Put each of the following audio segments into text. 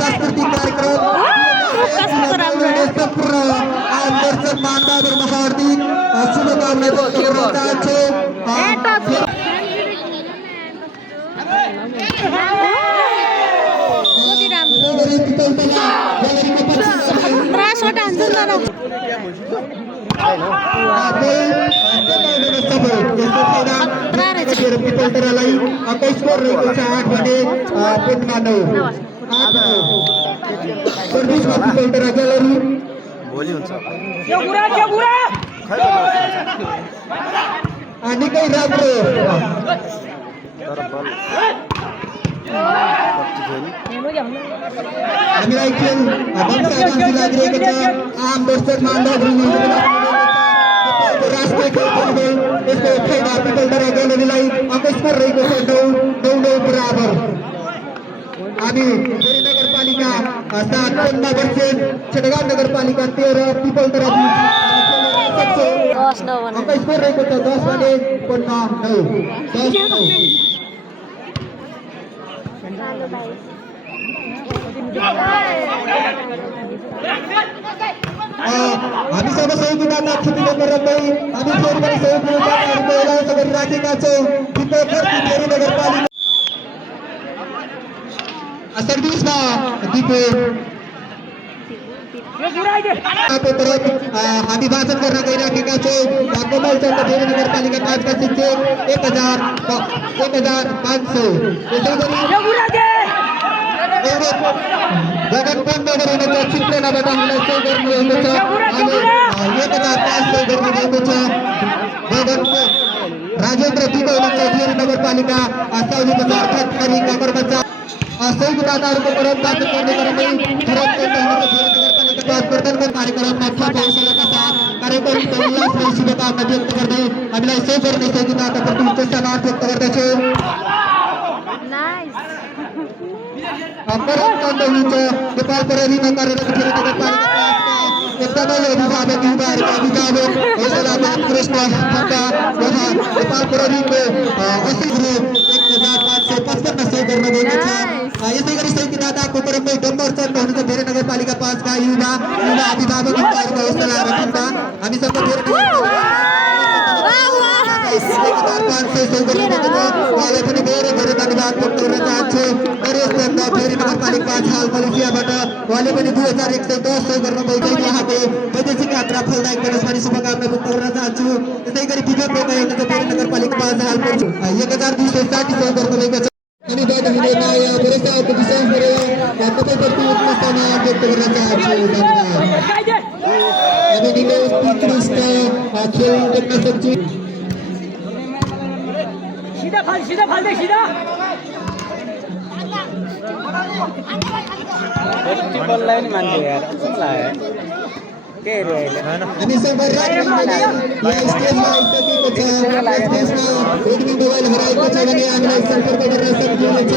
सांस्कृतिक कार्यक्रम हार्दिक शुभकामना व्यक्त गर्न चाहन्छु। पिपलटरालाई 21 स्कोर रहेको छ 8 भने पुनमा 9 सर्भिसमा पिपलटरा ग्यालरी भोलि हुन्छ निकै राम्रो हामीलाई खेल वंशावंशी लागिरहेको छ। आम दर्शक मान्दा राष्ट्रिय खेल फुटबल यसको फाइदा पिपलटरा ग्यालरीलाई 21 स्कोर रहेको छ 9 बराबर। हामी धेरै नगरपालिका 7 पुनमा वर्षेन छेटगाउँ नगरपालिका 13 पिपलटरा 21 स्कोर रहेको छ 10 भने पुनमा 9 हामी सब सहयोगीबाट छुट्टिने गर्दै हामी फेरि पनि सहयोगीहरूको एलाउन्स गरिराखेका छौँ। फेरि नगरपालिका सर्भिसमा दिपो हामी वाचन गर्न गइराखेका छौँ। कमल चन्द फेरि नगरपालिका 5 का शिक्षक 1500। त्यसै गरी गगन बन्द गरिएको छ चित्रेनाबाट हामीलाई सहयोग गर्नुभएको छ 1500 गर्नुभएको छ। गगन राजेन्द्र दिगो हुनुहुन्छ फेरि नगरपालिका साउली बजार खतखरी कर्मचारी सहयोगदाताहरूको परम वाचन गर्ने क्रममै नगरपालिका प्रदर्शन कार्यक्रममा थप हौसलाका साथ कार्यक्रमको उल्लास र शुभकामना व्यक्त गर्दै हामीलाई सहयोग गर्ने सहयोगदाताप्रति चेष्टामा व्यक्त गर्दछु। परम हुनुहुन्छ नेपाल प्रहरीमा कार्यरत फेरि नगरपालिका एकदमै अभिभावक युवाहरूको अभिभावक हौसलाको उत्कृष्ट तथा नेपाल प्रहरीको 1555 सहयोग गर्नुभएको छ। यसै गरी सहयोगदाताको क्रममै डम्बर चन्द हुनुहुन्छ फेरि नगरपालिका 5 का युवा अभिभावक युवाहरूको हौसला र क्षमता हामी सबको फेरि 500 सहयोग गर्नुभएको छ। उहाँलाई पनि धेरै धेरै धन्यवाद व्यक्त गर्न चाहन्छु। नरेश चन्द फेरि नगरपालिका 5 हाल मलेसियाबाट उहाँले पनि 2110 सहयोग गर्नुभएको छ। उहाँको वैदेशिक यात्रा फलदायक बनोस् भनी शुभकामना व्यक्त गर्न चाहन्छु। त्यसै गरी विवेक बोकाइ हुनुहुन्छ फेरि नगरपालिका 5 हाल 1260 सहयोग गर्नुभएको छ। अनि बाटो हुने माया भरोसाको विश्वास गरेर तपाईँप्रति उत्कृष्ट व्यक्त गर्न चाहन्छु। धन्यवाद। हामी निकै उत्कृष्ट खेल देख्न सक्छौँ। सीधा फाल्दै सीधा टिपललाई नि मान्छे यार के रे हामी सबै स्टेजमा आइसकेको छ। स्टेजमा रोडमी मोबाइल हराएको छ भने हामीलाई सम्पर्क गर्न सक्नुहुन्छ।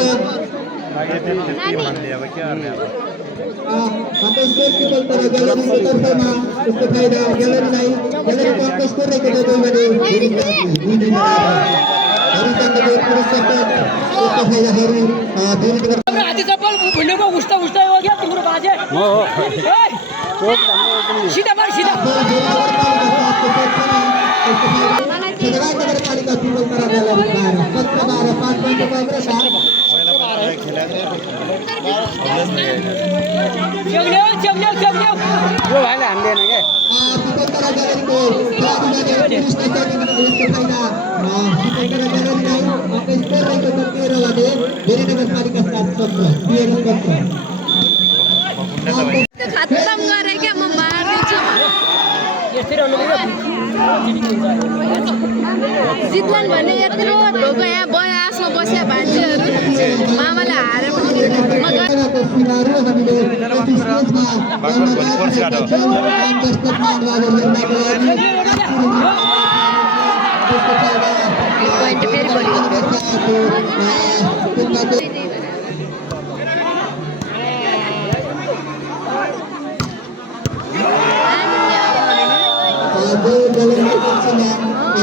हाम्रो स्टेज पिपलटरा ग्यालरीको तर्फमा यसको फाइदा ग्यालरीलाई ग्यालरीको अङ्क स्कोर रहेको छ 2 भने हरिचन्द्रको पुरस्कार यसको फाइदाहरू हाती चप्पल भुँडेको उस्ता हो क्या तिम्रो बाजे सीधा मार सीधा नगरपालिका पिपलटरा ग्यालरी 12 5 पॉइंट पाएको छ। यो भाइले हान्दैन के पिपलटरा ग्यालरीको यसको फाइदा पिपलटरा ग्यालरीलाई अङ्क स्कोर रहेको छ 13 भने फेरि नगरपालिका 7 खत्तम गरे क्या म मार्दैछु जित्लान् भने यत्रो ढोको यहाँ आसमा बस्या भान्जीहरू मामाले हारेर पनि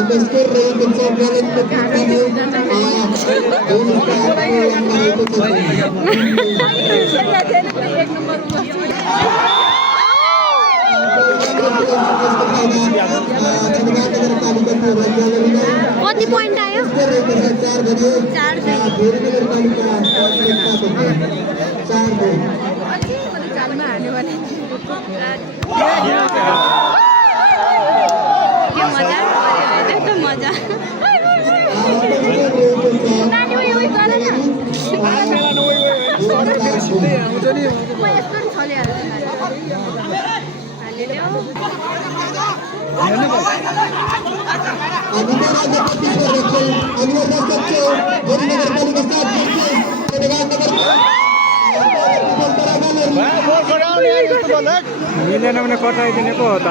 Angka skor yang kecocolan ketiga कति पोइन्ट आयो मिलेन कटाइदिने पो हो त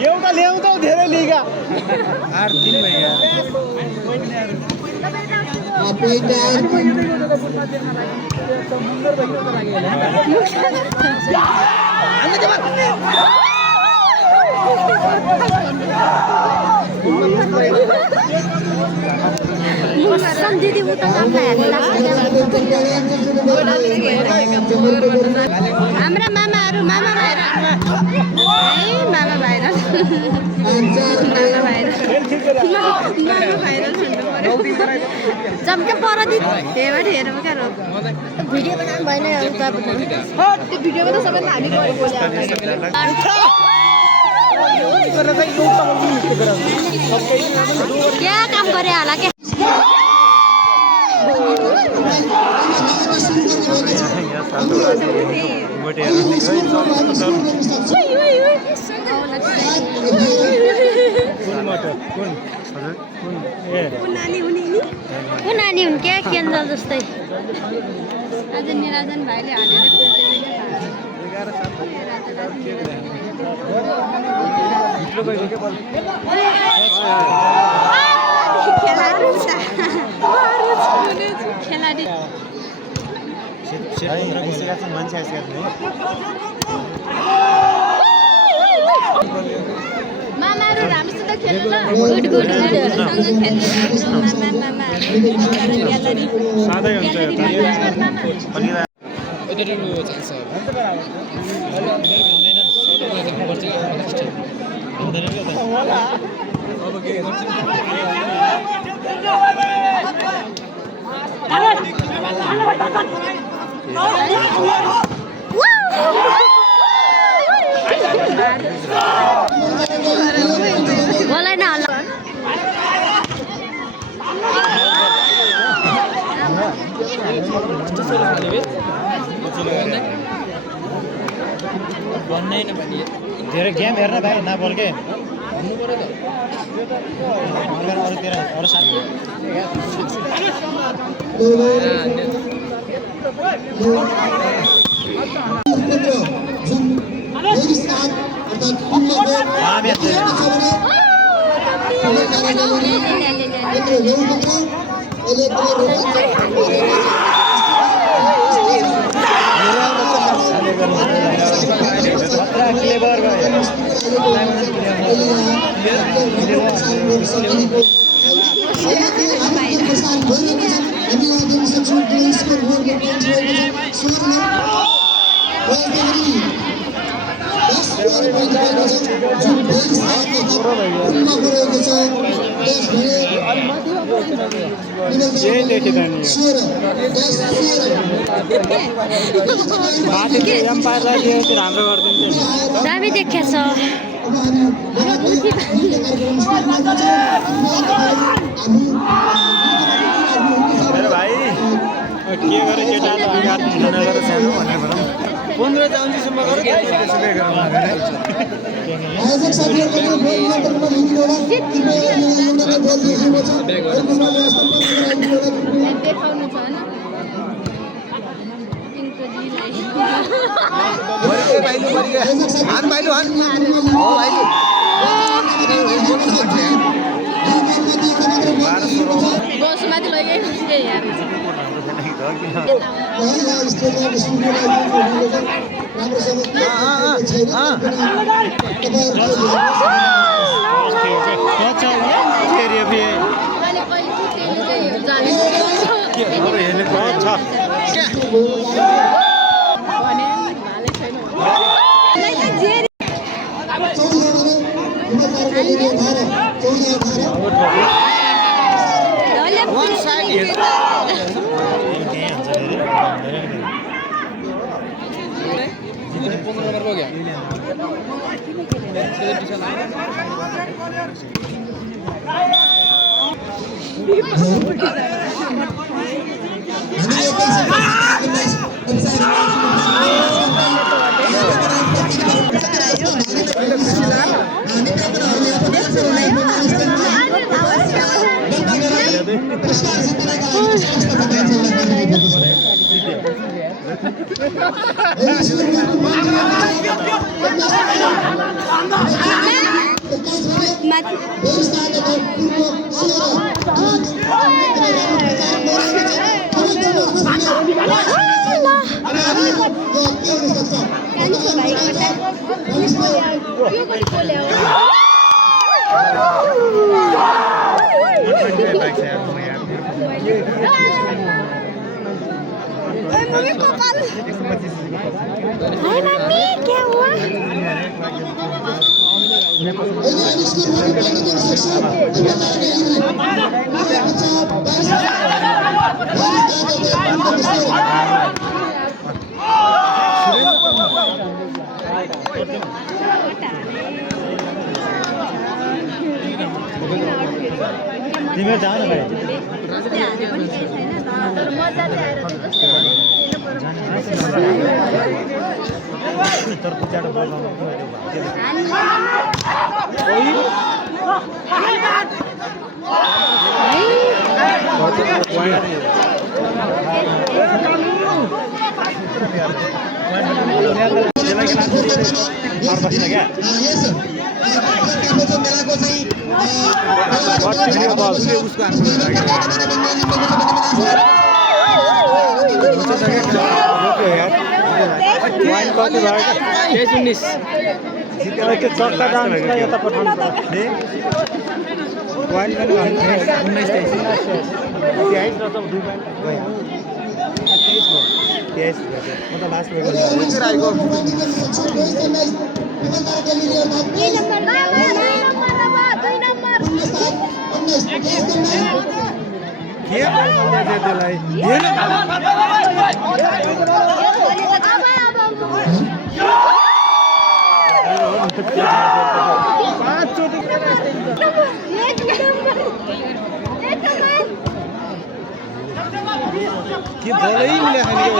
एउटा ल्याउँदा धेरै लिगा 8-3 भइया दिदी उता हाम्रा मामाहरू मामा भएर मामा भएर जम्के परदी हेरेर हेरेर कहाँ भिडियो बनाउनु भएन त्यो भिडियोमा त सबैले हामी क्या काम गरे होला के नानी हुन् क्या केन्द्र जस्तै आज निराजन भाइले हालेर खेलाडी मामाहरू हामीसित खेल्नु ल गुड गुड गुडहरूसँग खेल्नु साधै हुन्छ बोलाइ न होला धेरै गेम हेर्न भाइ नबोल के दामी देखेछ भाइ के गरे केटाले अगाडि नगरेर सानो भनेर भनौँ 15 जाउन्जीसम्म गरे त्यसै गरौँ आयोजक साथीहरुको बोल भाइलु मरि गयो हान भाइलु हान हो भाइलु बसमाथि लैगएको के यार मैले कहिले कुटेले चाहिँ जाने भने भाले छैन One side is मम्मी क्या हुआ तिम्रो जानु भाइ तर पुचाड बोल्नु के बोलै मिले खाली